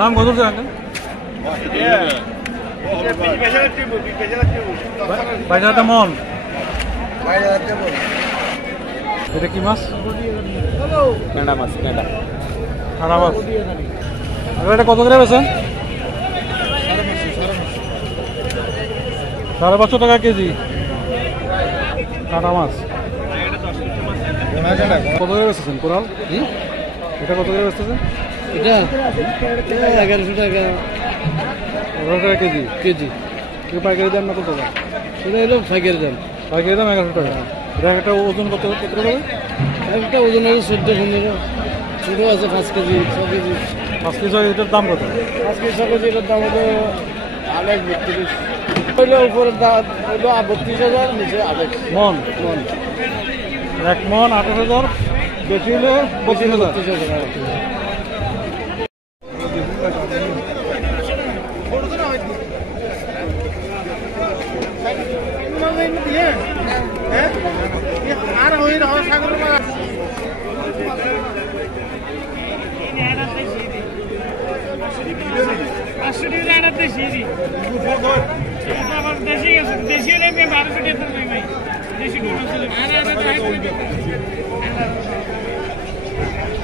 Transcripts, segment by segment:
দাম কত আঙ্কেল? 22,000 মন। এটা কি মাছ? কেন্ডা মাছ, কেন্ডা খাড়া মাছ। এটা কত করে বেছেন? 550 টাকা কেজি কাটা মাছ। কত করে বেচতেছেন কোরাল? এটা কত করে বেচতেছেন? এটা 1100 টাকা। 1100 টাকা কেজি। কেজি কেউ পাইকারি দাম না কত টাকা? এটা হলো পাইকারি দাম। পাইকারি দাম 1100 টাকা। এটা একটা ওজন কত হবে? একটা ওজন আছে 14-15। ছোটো আছে 5 কেজি 6 কেজি। 5 কেজি এটার দাম কত? 5 কেজি 6 কেজি এটার দাম হলো 32। হইলো উপরের দাম হইলো 32,000, নিচে 28 মন। মন। 1 মন 28,000, বেশি হলে 32,000।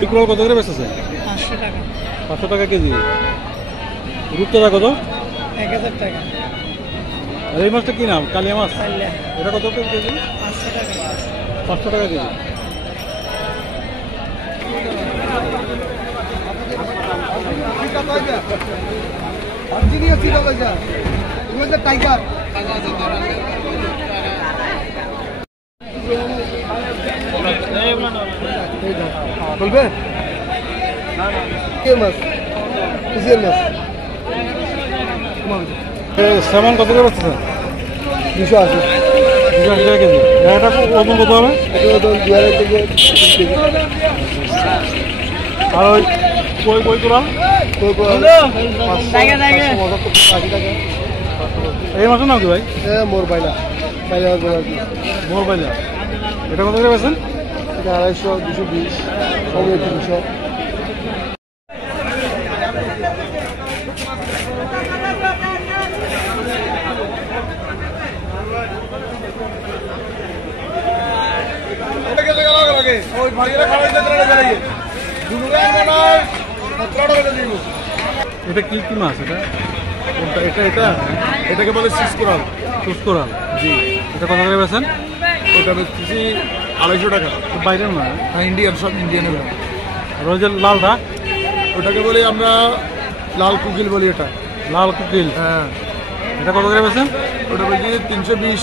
ইকুয়াল কত করে বেচতেছে? 500 টাকা। 500 টাকা কেজি। রূপচাঁদা কত? 1000 টাকা। আর এই মাছটা কি নাম? কালিয়া মাছ। পাল্লা এটা কত কেজি? 500 টাকা। 500 টাকা কেজি। টাইগার বলবে? সেমন কত করে বেচতেছে? 280 টাকা কেজি। এটা ওজন কত হবে? আর ওই কই কোরাল? এই মাছের নাম কি ভাই? মোর বাইলা মোর বাইলা। এটা কত করে বেচেন? এটা 250, 220, 300। এটা কি কি মাছ? এটাকে বলে সিস কোরাল। কোরাল। জি। এটা কত করে বেচেন? ওটা বেচতেছি 250 টাকা। বাইরের না? ইন্ডিয়ান, সব ইন্ডিয়ানের। আর ওই যে লালটা? ওটাকে বলি আমরা লাল কুকিল বলি। এটা লাল কুকিল। হ্যাঁ। এটা কত করে বেচেন? ওটা বলছি 320।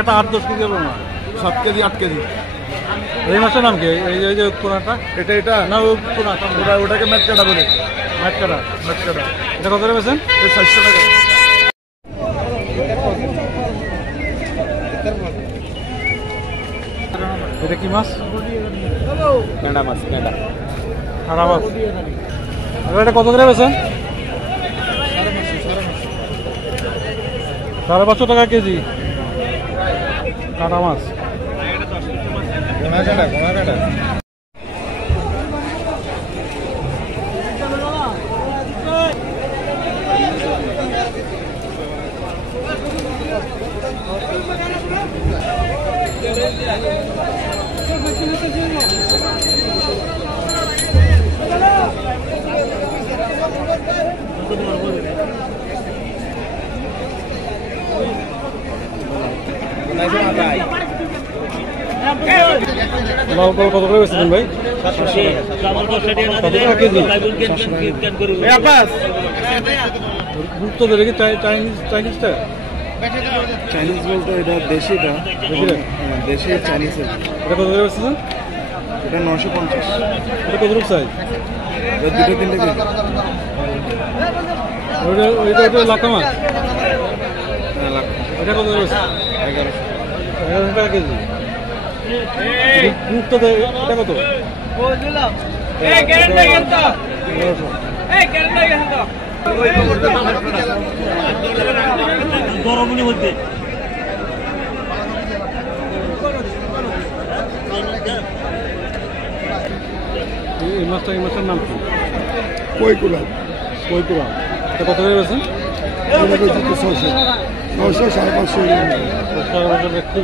একটা 8-10 কেজি হবে না? 7 কেজি 8 কেজি। এই মাছের নাম কি? এই যে কোনাটা? এটা না কোনাটা? ওটাকে মেটকাটা বলে। মেটকাটা। এটা কত করে বেচেন? 400 টাকা। এটা কি মাছ? কেন্ডা মাছ, কেন্ডা খাড়া মাছ। আর এটা কত করে বেচেন? 550 টাকা কেজি কাটা মাছ। লাল কল কত করে বেচেছেন ভাই? 700 টাকা কেজি। গুপ্ত ধরে কি চাইনিজটা? চাইনিজ বলতে এটা দেশিটা। দেশি চাইনিজ। এটা কত করে বেচেছেন? এটা 950। এটা কত রূপ সাইজ? এটা 2-3 কেজি। ওইটা লাকা মাছ। এটা কত করে বেচেছেন? 1100 টাকা কেজি। গুপ্ত এটা কত? গরমনি মধ্যে এই মাছটার নাম কি? কই কুড়াল কৈপুরা এটা কত করে বেছেন? এটা কেজি 600 550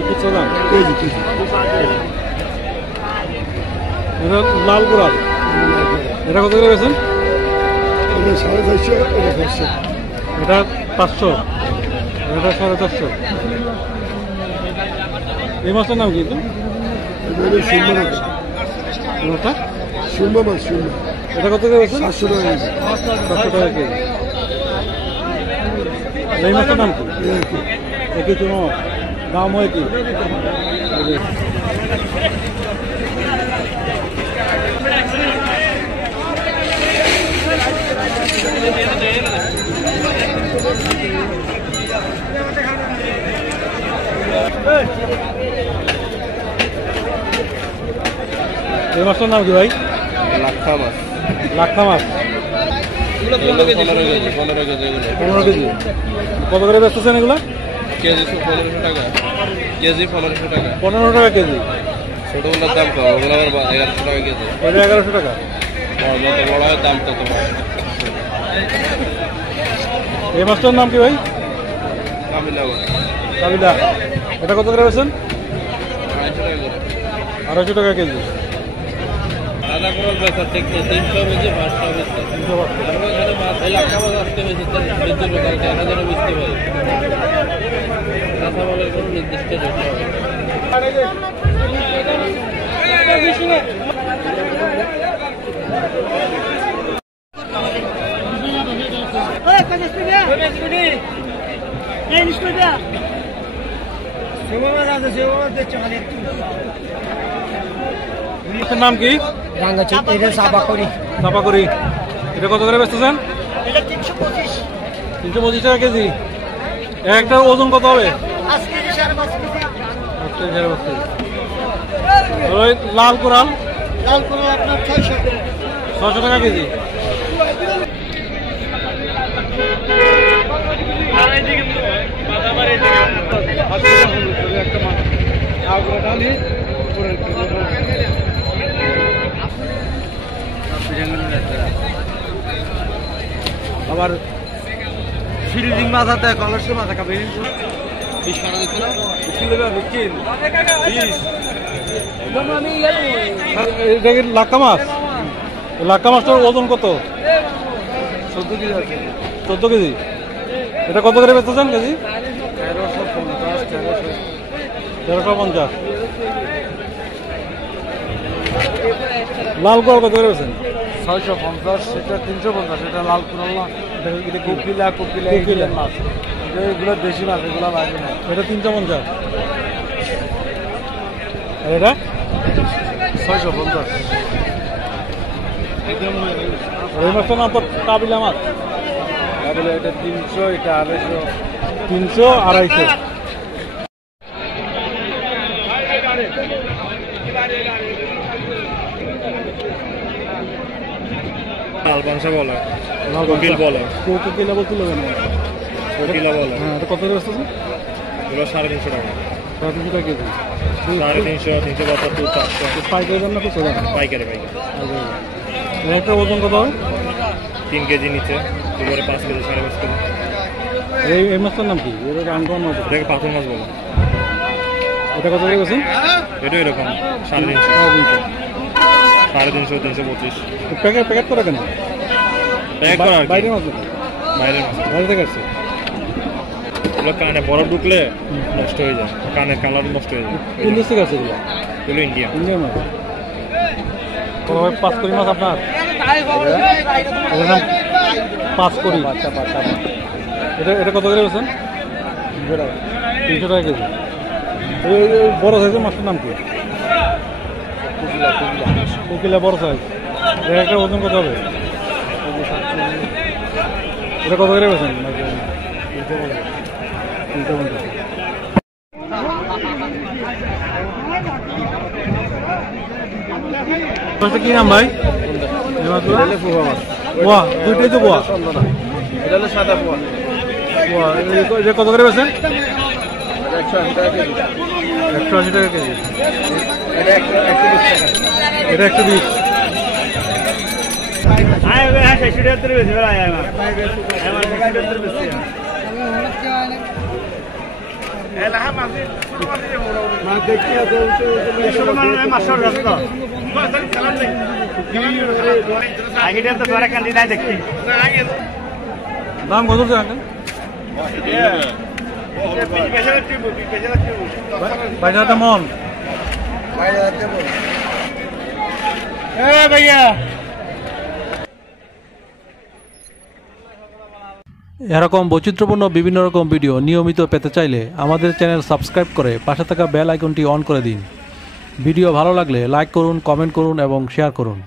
খুচরা দাম কেজি কেজি এটা লাল গোড়াল এটা কত করে বেছেন? এটা 450 এটা 500 এটা 500 এটা 450। এই মাছটার নাম কি? এটা শুনবো না মাছটা শুনবো মাছ শুনবো এটা কত করে বেছেন? 700 টাকা কেজি 700 টাকা কেজি। এই মাছটার নাম কি? একই কোনো দাম হয় কি? এই মাছটার নাম কি ভাই? লাক্ষা মাছ লাক্ষা মাছ 15 কেজি 15 কেজি। কত করে বেচতেছেন এগুলো? কেজি 1500 টাকা কেজি 1500 টাকা 15 টাকা কেজি। ছোটগুলোর দাম কম ওগুলো আবার 1100 টাকা কেজি ওইটা 1100 টাকা। মতো বড় হয় দাম তত হয় এই মাছটার নাম কি ভাই? কামিলা কাবিলা এটা কত করে বেচেন? 250 টাকা 250 টাকা কেজি। আধা করল বেচা দেখতে 300 বেচে 500 বেচে এখানে মাছ এই লাক্ষা মাছ আসতে বেশি বিদ্যুৎ লোকাল কেনা যেন বুঝতে পারে কথা বলার কোনো নির্দিষ্ট রেট হবে নাম কি? চাপাকড়ি চাপাকড়ি এটা কত করে বেচতেছেন? 325 টাকা কেজি। একটা ওজন কত হবে? ওই লাল কোরাল আপনার 600 টাকা কেজি। আবার ফিল্ডিং মাছ আছে কলসের মাছ খাবে এটা কি লাক্কা মাছ? লাক্কা মাছটার ওজন কত? 14 কেজি আছে 14 কেজি। এটা কত করে বেচতেছেন কেজি? 1350। লাল কোরাল কত করে বেচেন? 650 সেটা 350 এটা লাল কুরাল না এটা কোকিলা কোকিলা মাছ এগুলো দেশি মাছ এগুলো বাইরে না এটা 350। আর এটা 650 ওই মাছটার নাম তো কাবিলা মাছ। তাহলে এটা 300 এটা 250 300 250। লালপাংশা বলে লাল কোকিল বলে কোকিলা বলতে হবে না। কোকিলা বলে হ্যাঁ এটা কত করে বেচতেছেন? এগুলো 350 টাকা 350 টাকা কেজি। 350 372 400 পাইকারি দাম না তো চলে পাইকারি একটা ওজন কত হবে? 3 কেজি নিচে এবারে 5 কেজি 5.5 কেজি এই মাছটার নাম কি? এটা আনকমন মাছ। এটাকে পাথর মাছ বলে এটা কত করে বেচেন? এটা এরকম 350 350 325 প্যাকেট করা কেন? প্যাক করা আর কি বাইরের মাছ নাকি? বাইরের মাছ বাইরে থেকে আসছে। এগুলো কানে বরফ ঢুকলে নষ্ট হয়ে যায় কানের কালার নষ্ট হয়ে যায় কোন দেশ থেকে আসছে এগুলো? এগুলো ইন্ডিয়া ইন্ডিয়ান মাছ। কত ভাই 5 করি মাছ আপনার? এটার নাম 5 করি। এটা কত করে বেচেন? 300 টাকা কেজি। এই বড় সাইজের মাছটার নাম কি? কোকিলা বড় সাইজ। এর একটা ওজন কত হবে? এটা কত করে বেচেন? 350। মাছটা কি নাম ভাই? পোয়া দুইটাই তো পোয়া। এটা হলো সাদা পোয়া পোয়া এটা কত করে বেচেন? 180 টাকা কেজি 180 টাকা কেজি। এটা 120 টাকা এটা 120। দাম কত আঙ্কেল? 22,000 মন। এরকম বৈচিত্র্যপূর্ণ বিভিন্ন রকম ভিডিও নিয়মিত পেতে চাইলে আমাদের চ্যানেল সাবস্ক্রাইব করে পাশে থাকা বেল আইকনটি অন করে দিন। ভিডিও ভালো লাগলে লাইক করুন, কমেন্ট করুন এবং শেয়ার করুন।